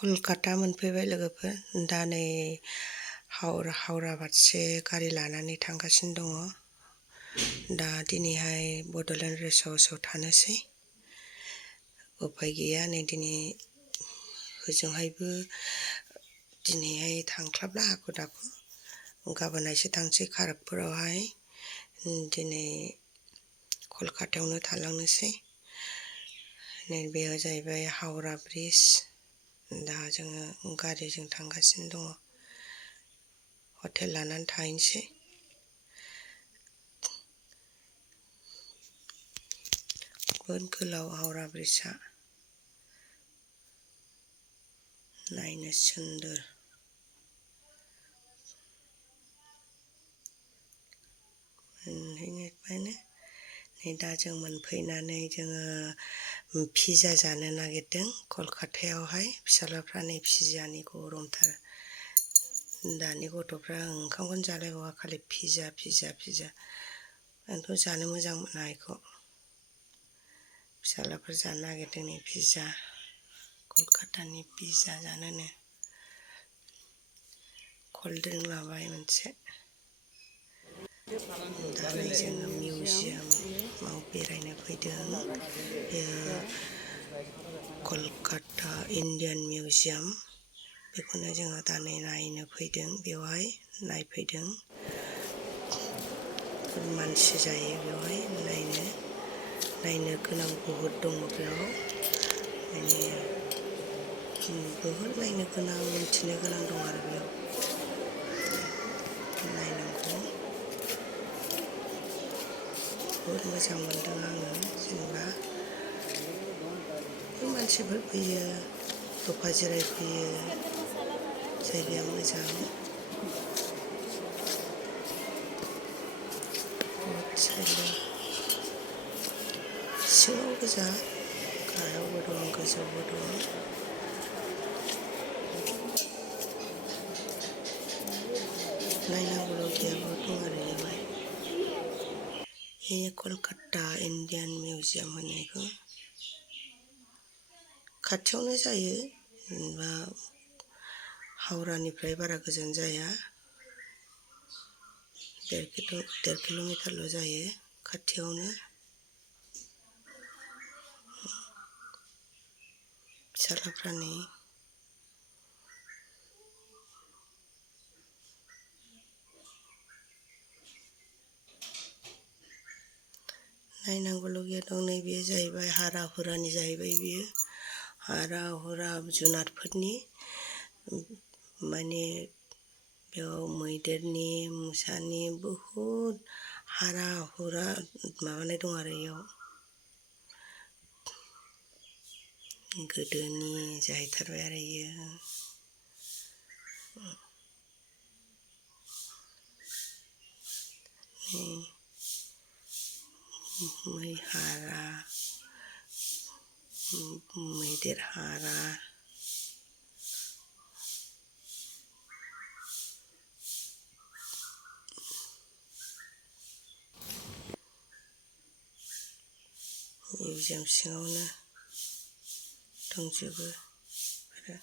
कलकाता मोनफैबाय लोगोफोर दा नै हावरा फारसे गारि लानानै थांगासिनो दङ। दा दिनैहाय बड'लेण्ड रेस्ट हाउसआव थानोसै। उफाय गैया नै दिनै होजोंहायबो दिनैहाय थांस्लाबला हाखु दाखु गाबोनहायसो थांसै खारगपुरावहाय। दिनै कलकातायावनो थालांनोसै। नै बेयाव जाहैबाय हावरा ब्रिज। दा जोङो गारिजों थांगासिनो दङ। हटेल लानानै थाहैनोसै। बहुद गोलाव हावरा ब्रिजआ, नायनो सुन्दर। मोनहैनायबानो नै दा जों मोनफैनानै जोङो पिज्जा जानो नागिरदों कलकातायावहाय। फिसाज्लाफ्रा नै पिज्जानि गरमथार। दानि गथ'फ्रा ओंखामखौनो जालायबावा, खालि पिज्जा। आंथ' जानो मोजां मोना बेखौ। फिसाज्लाफोर जानो नागिरदों नै पिज्जा, कलकातानि पिज्जा जानोनो। कल्ड ड्रिंक लाबाय मोनसे। दा नै जोङो मिउजियामाव बेरायनो फैदों। बेयो कलकाता इन्डियान मिउजियाम। बेखौनो जोङो दा नै नायनो फैदों, बेवहाय नायफैदों। मानसि जायो बेवहाय नायनो गोनां बुहुत दङ बेयाव। माने बुहुत नायनो गोनां, मिथिनो गोनां दं आरो बेयाव। नायनांगौ। बहुद मोजां मोनदों आङो। जेनेबा मानसिफोर फैयो, दफा जिरायफैयो, जायगाया मोजां। सिङाव गोजा, गाहायावबो दं, गोजौआवबो दं। नायनांगौलगिया बहुद दं आरो बेवहाय। बे कलकाता इन्डियान मिउजियाम होननायखौ। खाथियावनो जायो, जेनेबा हावरानिफ्राय बारा गोजान जाया। 1.5 किल'मिटारल' जायो, खाथियावनो। फिसाज्लाफ्रा नै नायनांगौलगिया दं। नै बेयो जाहैबाय हारा-हुरानि जाहैबाय बेयो। हारा-हुरा जुनारफोरनि, माने बेयाव मैदेरनि, मोसानि बहुद हारा-हुरा माबानाय दं आरो बेयाव। गोदोनि जाहैथारबाय आरो बेयो। मै हारा, मैदेर हारा। मिउजियाम सिङावनो दंजोबो आरो।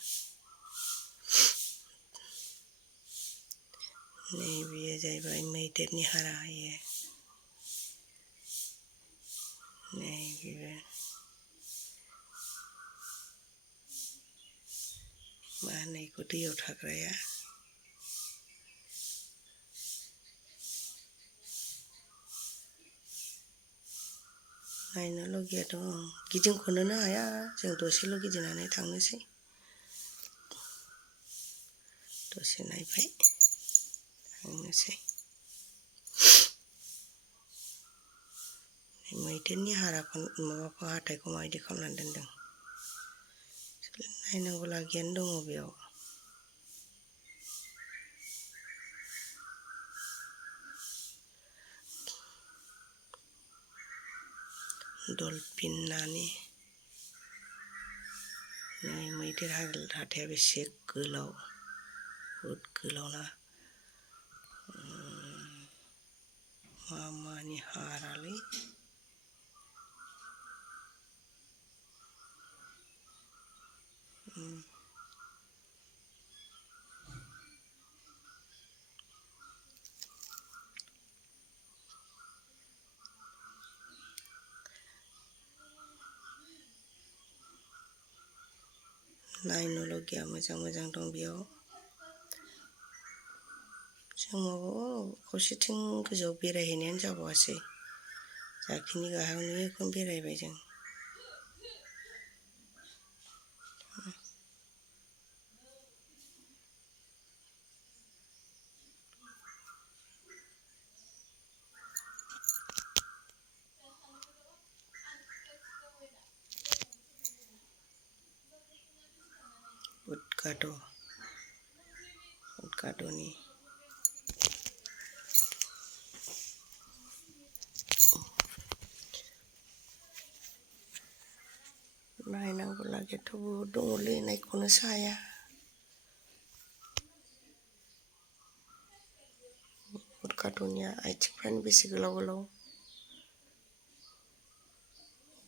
नै बेयो जाहैबाय मैदेरनि हारा इयो। नै बेबो मा होनो बेखौ, दैयाव थाग्राया। नायनो लगिया दं, गिदिंख'नोनो हाया। जों दसेल' गिदिंनानै थांनोसै। दसे नायबाय थांनोसै। मैदेरनि हाराखौ, माबाखौ, हाथाइखौ माबायदि खालामनानै दोनदों। नायनांगौ लागियानो दङ बेयाव। डलफिन नानि। नै मैदेर हाथाया बेसे गोलाव, बहुद गोलावना। मानि हारालै। नायनोलगिया मोजां मोजां दं बेयाव जों खावसेथिं गोजौआव बेरायहैनायानो जाबावासै जाखिनि गाहायाव नुयो बेखौनो बेरायबाय जों उदगाद'नि नायनांगौ लागियाथ' बहुद दङलै नायख'नोसो हाया उदगाद'निया आथिंफ्रानो बेसे गोलाव गोलाव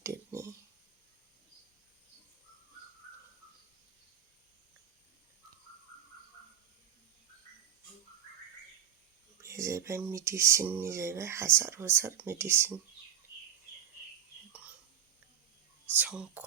गिदिरनि बे जाहैबाय मेडिसिननि जाहैबाय हासार हुसार मेडिसिन संख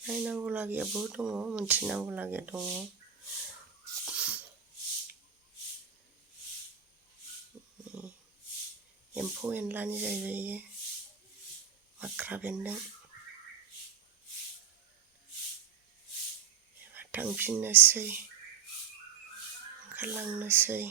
नायनांगौ लागिया बहुद दङ मोनथिनांगौ लागिया दङ एम्फौ एनलानि जाहैबाय इयो माख्रा बेन्दों एबार थांफिननोसै ओंखारलांनोसै